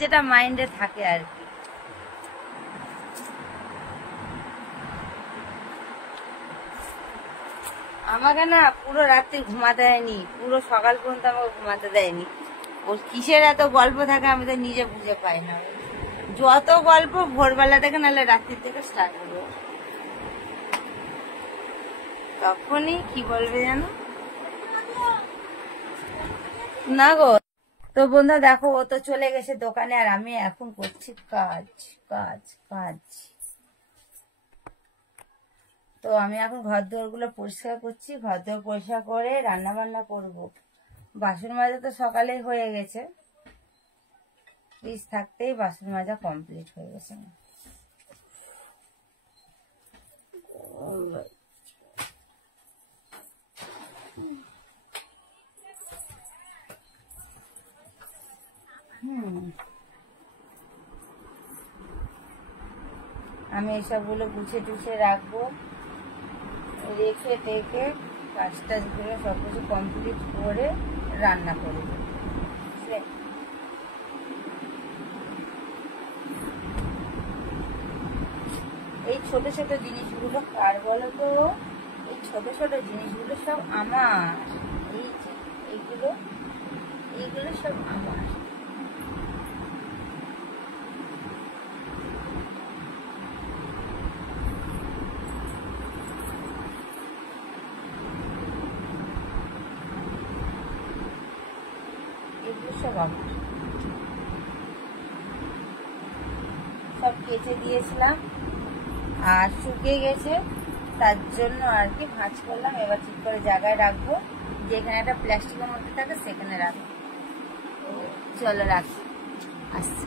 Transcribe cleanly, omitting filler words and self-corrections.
যেটা মাইন্ডে থাকে আর কি। আমাকে না পুরো রাত্রি ঘুমাতে দেয়নি, পুরো সকাল পর্যন্ত আমাকে ঘুমাতে দেয়নি। ওর কিসের এত গল্প থাকে আমি তো নিজে বুঝে পাই না। যত গল্প ভোরবেলা থেকে নাহলে রাত্রির থেকে স্টার্ট হবে, তখনই কি বলবে জানো না গো। তো বন্ধুরা দেখো, ও তো চলে গেছে দোকানে, আর আমি এখন করছি কাজ কাজ কাজ। তো আমি এখন ঘর দুয়ার গুলো পরিষ্কার করছি, ঘর দুয়ার পরিষ্কার করে রান্না বান্না করবো। বাসন মাজা তো সকালেই হয়ে গেছে, ফ্রিজ থাকতেই বাসন মাজা কমপ্লিট হয়ে গেছে। আমি এসবগুলো গুছিয়ে টুছিয়ে রাখবো, রেখে টেকে কাজ টাজগুলো সব কিছু কমপ্লিট করে রান্না করবো। এই ছোট ছোট জিনিসগুলো কার বলো তো? এই ছোট ছোট জিনিসগুলো সব আমার। এই যে এইগুলো এইগুলো সব আমার। এগুলো সব আমার, সব কেচে দিয়েছিলাম আর শুকিয়ে গেছে, তার জন্য আর কি ভাঁজ করলাম। এবার ঠিক করে জায়গায় রাখবো, যেখানে একটা প্লাস্টিকের মধ্যে থাকে সেখানে রাখবো। চলো রাখি, আসছি।